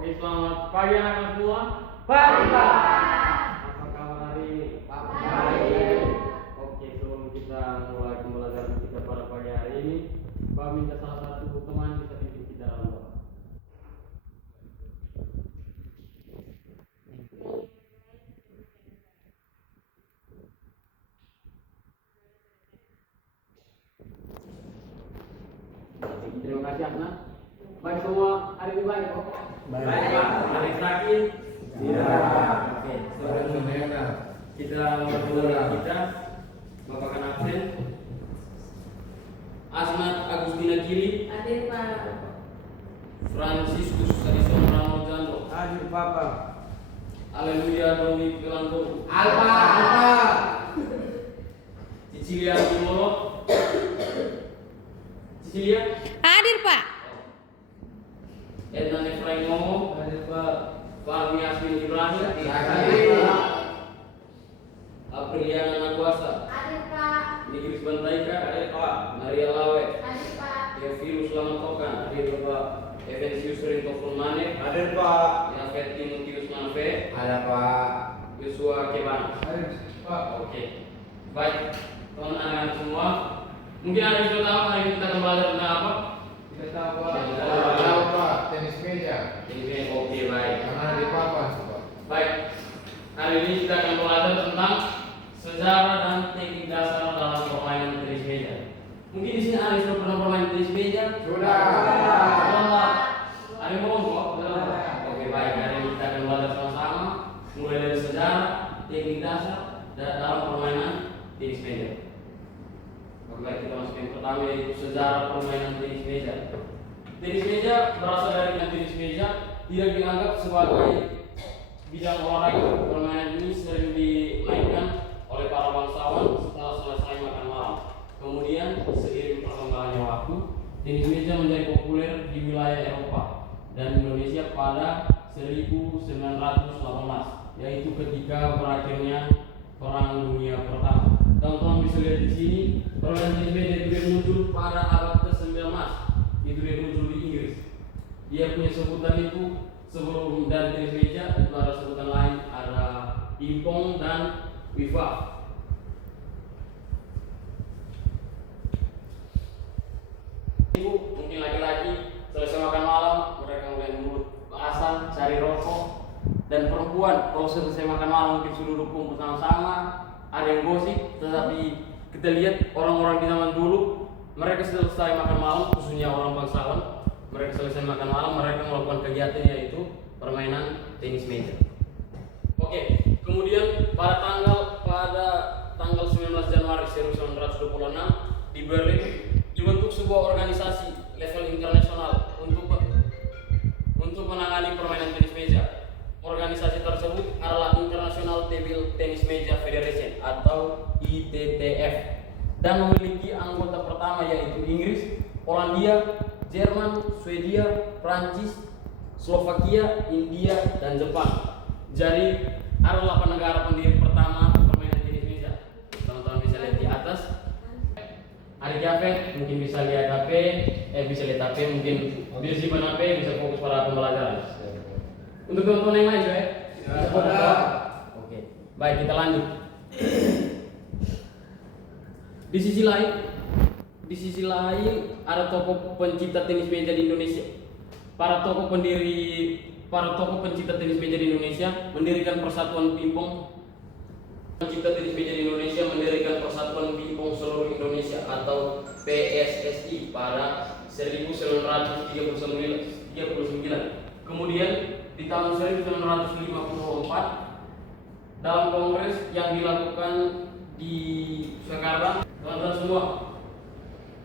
Oke, selamat pagi anak-anak semua. Pagi, Pak. Apa kabar hari ini? Baik. Oke, sebelum kita mulai pembelajaran kita pada pagi hari ini, Pak minta salah satu teman bisa pimpin kita dalam doa. Terima kasih anak. Baik semua, hari ini baik kok. Baik. Pak. Hari terakhir. Iya. Oke, sebelum kita mulai kita, Bapak kan absen. Asmat Agustina Kiri, Hadir Pak. Franciscus Sadison Rano Jando, Hadir Papa. Haleluya Domi Kelanto, Alpa. Cecilia Timoro, Cecilia, Hadir Pak. Edna Nefrain Momo, Hadir Pak. Fahmi Asmin Ibrahim, Hadir. Apriliana Naguasa, Hadir Pak. Nigris Bantaika, Hadir Pak, Maria Lawe, Hadir Pak. Theophilus Lamantokan, Hadir Bapak, Evensius Rinto Fulmane, Hadir Pak. Yafet Timotius Manfe, Ada Pak. Yosua Kebana. Hadir Pak. Oke, baik teman-teman semua. Mungkin ada yang sudah tahu hari ini kita akan belajar tentang apa? Kita tahu Pak. Tahu, Pak. Tenis meja. Ini oke baik. Karena di Papa Pak. Baik, hari ini kita akan belajar tentang sejarah dan teknik dasar dalam permainan tenis meja. Mungkin di sini ada yang sudah pernah bermain tenis meja? Sudah. Sudah. Ada yang belum kok? Oke baik, hari ini kita akan belajar sama-sama mulai dari sejarah, teknik dasar dalam permainan tenis meja. Baik, kita masuk yang pertama yaitu sejarah permainan tenis meja. Tenis meja berasal dari tenis meja tidak dianggap sebagai bidang olahraga. Permainan ini sering dimainkan oleh para bangsawan setelah selesai makan malam. Kemudian seiring perkembangannya waktu, tenis meja menjadi populer di wilayah Eropa dan Indonesia pada 1918, yaitu ketika berakhirnya Perang Dunia Pertama. Teman-teman bisa lihat di sini, permainan tenis meja itu muncul pada abad ke-19. Itu dia muncul di Inggris. Dia punya sebutan itu sebelum dari tenis meja itu ada sebutan lain, ada pingpong dan wivaf. Ibu mungkin laki-laki selesai makan malam mereka mulai mulut asal cari rokok, dan perempuan kalau selesai makan malam mungkin sudah duduk kumpul sama-sama ada yang gosip. Tetapi kita lihat orang-orang di zaman dulu mereka selesai makan malam, khususnya orang bangsawan, mereka selesai makan malam mereka melakukan kegiatan yaitu permainan tenis meja. Oke, kemudian pada tanggal 19 Januari 1926 di Berlin dibentuk sebuah organisasi level internasional untuk menangani permainan tenis meja. Organisasi tersebut adalah International Table Tennis Meja Federation atau ITTF dan memiliki anggota pertama yaitu Inggris, Polandia, Jerman, Swedia, Prancis, Slovakia, India, dan Jepang. Jadi ada 8 negara pendiri pertama permainan tenis meja. Teman-teman bisa lihat di atas. Hari Jafet mungkin bisa lihat HP, bisa lihat HP, mungkin bisa simpan HP, bisa fokus pada pembelajaran. Untuk teman-teman yang lain juga ya? Bisa fokus ya? Oke, baik kita lanjut. Di sisi lain ada tokoh pencipta tenis meja di Indonesia. Para tokoh pencipta tenis meja di Indonesia mendirikan Persatuan Pingpong. Pencipta tenis meja di Indonesia mendirikan Persatuan Pingpong Seluruh Indonesia atau PSSI pada 1939. Kemudian di tahun 1954 dalam kongres yang dilakukan di Jakarta, teman-teman semua,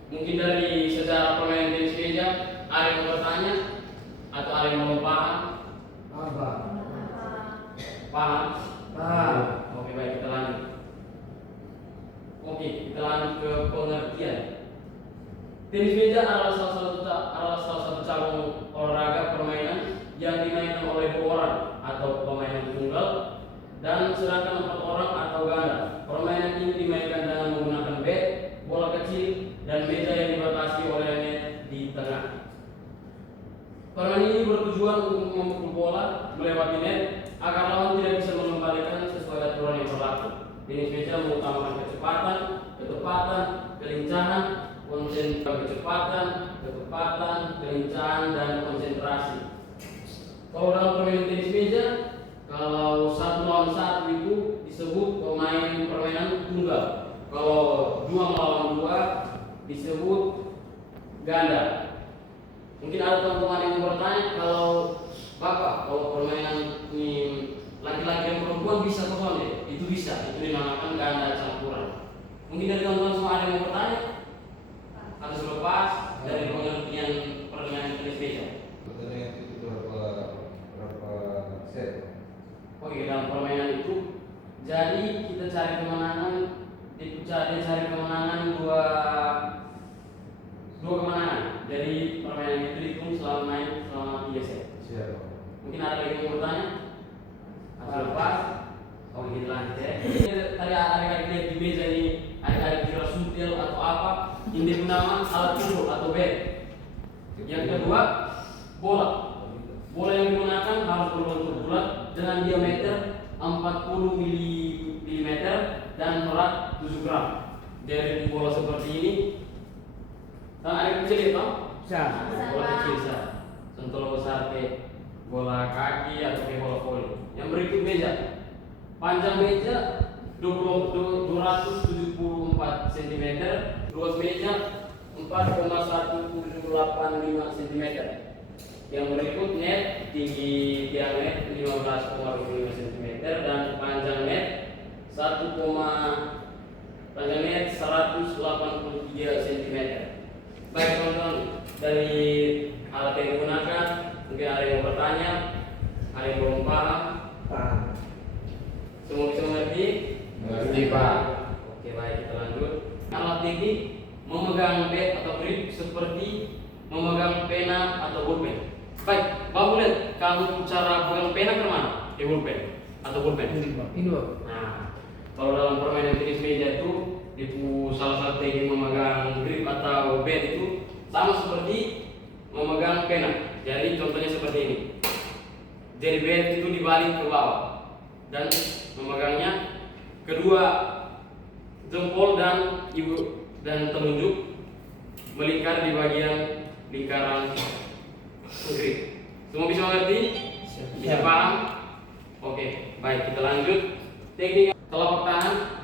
mungkin dari sejarah permainan tenis meja ada yang bertanya atau ada yang belum paham? Apa? Paham? Paham. Oke baik, kita lanjut. Oke, kita lanjut ke pengertian. Tenis meja adalah salah satu cabang olahraga permainan yang dimainkan oleh 2 orang atau permainan tunggal, dan sedangkan 4 orang atau ganda. Permainan ini dimainkan dengan menggunakan bat, bola kecil, dan meja yang dibatasi oleh net di tengah. Permainan ini bertujuan untuk memukul bola melewati net agar lawan tidak bisa mengembalikan sesuai aturan yang berlaku. Tenis meja mengutamakan kecepatan, ketepatan, kelincahan, kecepatan, kelincahan, dan konsentrasi. Kalau dalam permainan tenis meja, kalau 1 lawan 1 itu disebut permainan tunggal. Kalau 2 melawan 2 disebut ganda. Mungkin ada teman-teman yang bertanya, kalau Bapak, kalau permainan ini laki-laki dan perempuan bisa kosong ya? Itu bisa, itu dinamakan ganda campuran. Mungkin dari teman-teman semua ada yang mau bertanya? Atau selepas dari pengertian permainan tenis meja? Pertandingan itu berapa set? Oke, dalam permainan itu, jadi kita cari kemenangan, cari kemenangan dua kemenangan. Jadi permainan itu dihitung selama 3 set. Siapa? Mungkin ada lagi yang mau bertanya? Atau lepas? Oke, kita lanjut ya. Tadi ada lihat di meja ini, ada kira sutil atau apa? Ini nama alat pukul atau bat. Yang kedua, bola. Bola yang digunakan harus berbentuk bulat dengan diameter 40 mm dan berat 7 gram. Dari bola seperti ini. Nah, ada yang kecil ya, Tom? Bisa. Bola kecil bisa. Sentuh besar ke bola kaki atau ke bola voli. Yang berikut meja. Panjang meja 274 cm, luas meja 4,1785 cm. Yang berikut net, tinggi tiang net 15,25 cm dan panjang net 183 cm. Baik teman-teman, dari alat yang digunakan, mungkin ada yang bertanya, ada yang belum paham. Semua bisa mengerti? Mengerti, Pak. Oke, baik, kita lanjut. Alat teknik memegang bat atau grip seperti memegang pena atau pulpen. Baik, Bapak lihat kamu cara pegang pena kemana? Di pulpen atau pulpen? Ini, Pak. Nah, kalau dalam permainan tenis meja itu salah satu teknik memegang grip atau bat itu sama seperti memegang pena. Jadi contohnya seperti ini. Jadi bat itu dibalik ke bawah dan memegangnya kedua jempol dan telunjuk melingkar di bagian lingkaran grip. Semua bisa mengerti? Bisa paham? Oke, baik, kita lanjut. Teknik telapak tangan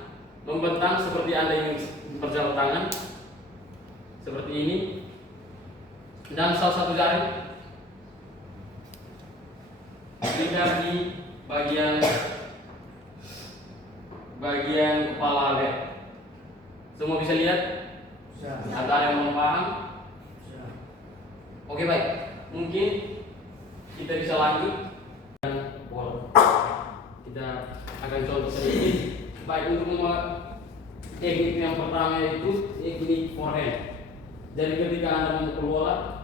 membentang seperti Anda ingin berjabat tangan seperti ini, dan salah satu jari melingkar di bagian kepala bat. Semua bisa lihat? Ada yang belum paham? Oke, baik. Mungkin kita bisa lanjut dan bola. Kita akan contoh sedikit. Baik, untuk teknik yang pertama itu teknik forehand. Jadi ketika Anda memukul bola,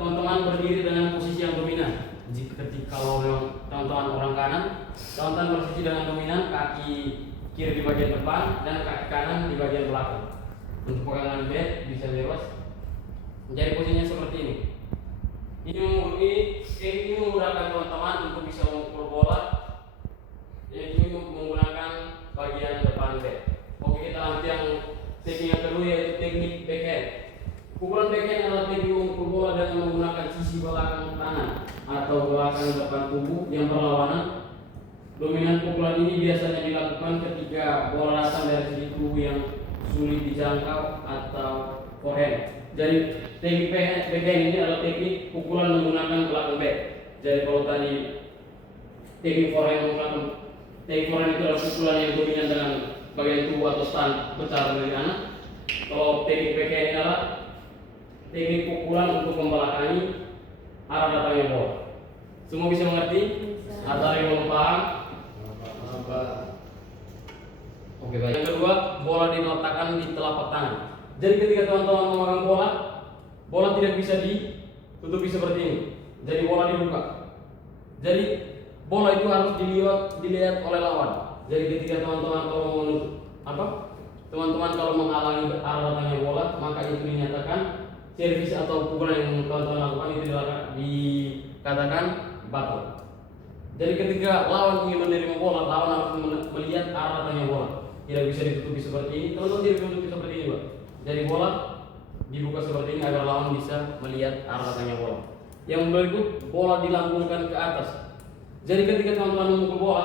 teman-teman berdiri dengan posisi yang dominan. Kalau teman-teman orang kanan, teman-teman bersisi dengan dominan, kaki kiri di bagian depan dan kaki kanan di bagian belakang. Untuk pegangan bat bisa bebas. Jadi posisinya seperti ini. Ini memudahkan teman-teman untuk bisa memukul bola. Ini menggunakan bagian depan bat. Oke, kita lanjut yang teknik yang kedua, yaitu teknik backhand. Pukulan backhand adalah teknik memukul bola dengan menggunakan sisi belakang kanan atau belakang depan tubuh yang berlawanan. Dominan pukulan ini biasanya dilakukan ketika bola datang dari sisi tubuh yang sulit dijangkau atau forehand. Jadi teknik backhand ini adalah teknik pukulan menggunakan belakang bat. Jadi kalau tadi teknik forehand itu adalah pukulan yang dominan dengan bagian tubuh atau stand besar dari kanan. Kalau teknik backhand ini adalah teknik pukulan untuk membelakangi arah datangnya bola. Semua bisa mengerti? Atau yang belum paham? Oke, baik. Yang kedua, bola diletakkan di telapak tangan. Jadi ketika teman-teman memegang bola tidak bisa ditutupi seperti ini. Jadi bola dibuka. Jadi bola itu harus dilihat oleh lawan. Jadi ketika teman-teman kalau menghalangi arah datangnya bola, maka itu dinyatakan servis atau pukulan yang teman-teman lakukan itu katakan battle. Jadi ketika lawan ingin menerima bola, lawan harus melihat arah datangnya bola. Tidak bisa ditutupi seperti ini. Teman-teman tidak bisa ditutupi seperti ini, Pak. Jadi bola dibuka seperti ini agar lawan bisa melihat arah datangnya bola. Yang berikut, bola dilambungkan ke atas. Jadi ketika teman-teman memukul bola,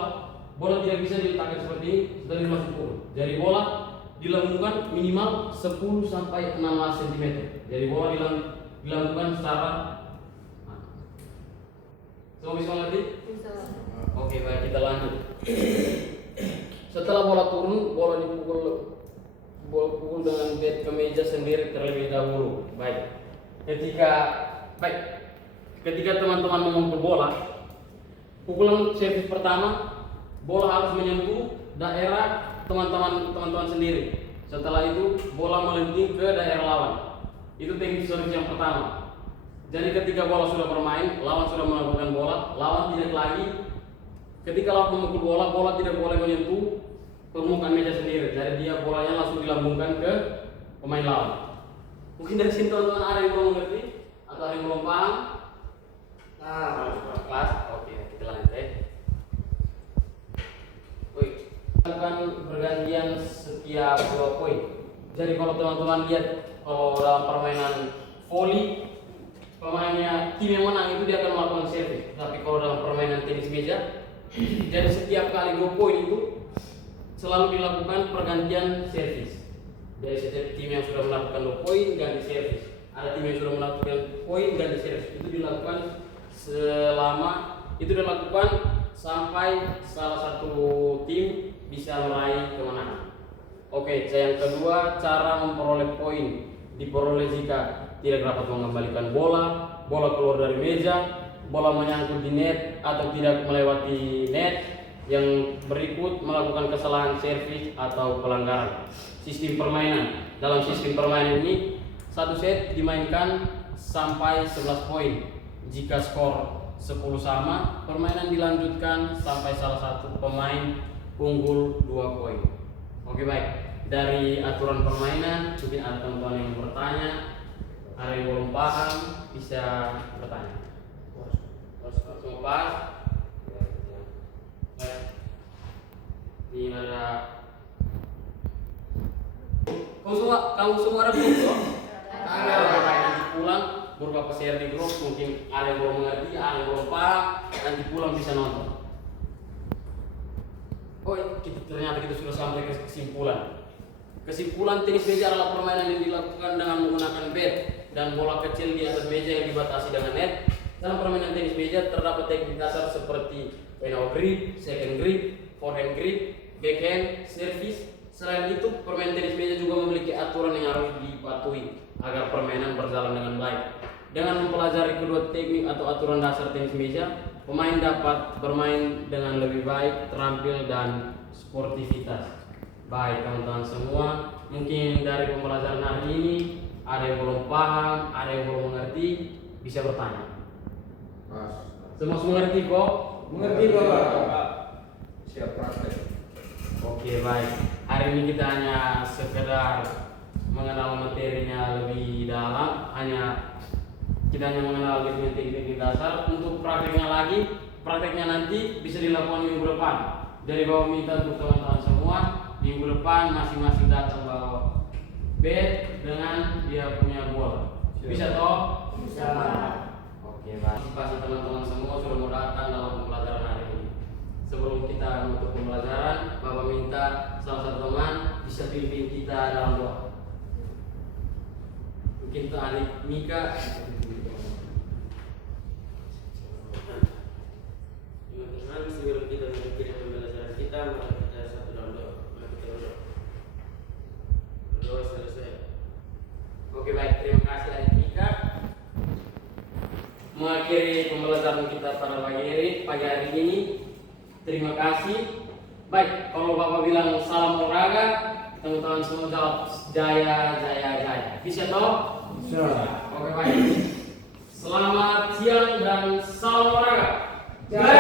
bola tidak bisa diletakkan seperti ini, setelah masuk pukul. Jadi bola dilambungkan minimal 10 sampai 16 cm. Jadi bola dilambungkan secara semua bisa mengerti? Bisa. Oke, baik, kita lanjut. Setelah bola turun, bola dipukul dengan bat ke meja sendiri terlebih dahulu. Baik. Ketika teman-teman memukul bola, pukulan servis pertama, bola harus menyentuh daerah teman-teman sendiri. Setelah itu, bola melenting ke daerah lawan. Itu teknik servis yang pertama. Jadi ketika bola sudah bermain, lawan sudah melakukan bola, lawan tidak lagi. Ketika lawan memukul bola, bola tidak boleh menyentuh permukaan meja sendiri. Jadi dia bolanya langsung dilambungkan ke pemain lawan. Mungkin dari sini teman-teman ada yang belum mengerti atau ada yang belum paham? Kelas. Oke, kita lanjut ya. Akan pergantian setiap 2 poin. Jadi kalau teman-teman lihat, kalau dalam permainan volley, pemainnya tim yang menang itu dia akan melakukan servis. Tapi kalau dalam permainan tenis meja, jadi setiap kali 2 poin itu selalu dilakukan pergantian servis. Jadi setiap tim yang sudah melakukan 2 poin ganti servis. Ada tim yang sudah melakukan poin ganti servis. Itu dilakukan sampai salah satu tim bisa meraih kemenangan. Oke, yang kedua, cara memperoleh poin diperoleh jika tidak dapat mengembalikan bola, bola keluar dari meja, bola menyangkut di net atau tidak melewati net. Yang berikut, melakukan kesalahan servis atau pelanggaran. Sistem permainan. Dalam sistem permainan ini, satu set dimainkan sampai 11 poin. Jika skor 10 sama, permainan dilanjutkan sampai salah satu pemain unggul 2 poin. Oke, baik. Dari aturan permainan, mungkin ada teman-teman yang bertanya, ada yang belum paham, bisa bertanya. Semua paham? Ini ada. Kamu semua ada belum? Ada. Nanti pulang, beberapa share di grup, mungkin ada yang belum mengerti, ada yang belum paham, nanti pulang bisa nonton. Ternyata kita sudah sampai ke kesimpulan. Kesimpulan, tenis meja adalah permainan yang dilakukan dengan menggunakan bat dan bola kecil di atas meja yang dibatasi dengan net. Dalam permainan tenis meja terdapat teknik dasar seperti penalty grip, second grip, forehand grip, backhand, service. Selain itu, permainan tenis meja juga memiliki aturan yang harus dipatuhi agar permainan berjalan dengan baik. Dengan mempelajari kedua teknik atau aturan dasar tenis meja, pemain dapat bermain dengan lebih baik, terampil, dan sportivitas. Baik teman-teman semua, mungkin dari pembelajaran hari ini ada yang belum paham, ada yang belum mengerti, bisa bertanya. Semua mengerti kok? Mengerti Bapak. Siap praktek. Oke, baik. Hari ini kita hanya sekedar mengenal materinya lebih dalam, kita hanya mengenal teknik dasar. Untuk prakteknya nanti bisa dilakukan minggu depan. Jadi Bapak minta untuk teman-teman semua minggu depan masing-masing datang bawa bat dengan dia punya bola. Bisa toh? Bisa. Oke, baik. Pasti teman-teman semua sudah mau datang dalam pembelajaran hari ini. Sebelum kita menutup pembelajaran, Bapak minta salah satu teman bisa pimpin kita dalam doa. Mungkin tuh adik Mika. Tuhan, sebelum kita mengikuti pembelajaran kita, mari kita satu dalam doa. Mari kita berdoa. Berdoa selesai. Oke, baik, terima kasih adik Mika. Mengakhiri pembelajaran kita pada pagi hari ini. Terima kasih. Baik, kalau Bapak bilang salam olahraga, teman-teman semua jawab jaya jaya jaya. Bisa toh? Bisa. Oke, baik. Selamat siang dan salam olahraga. Jaya.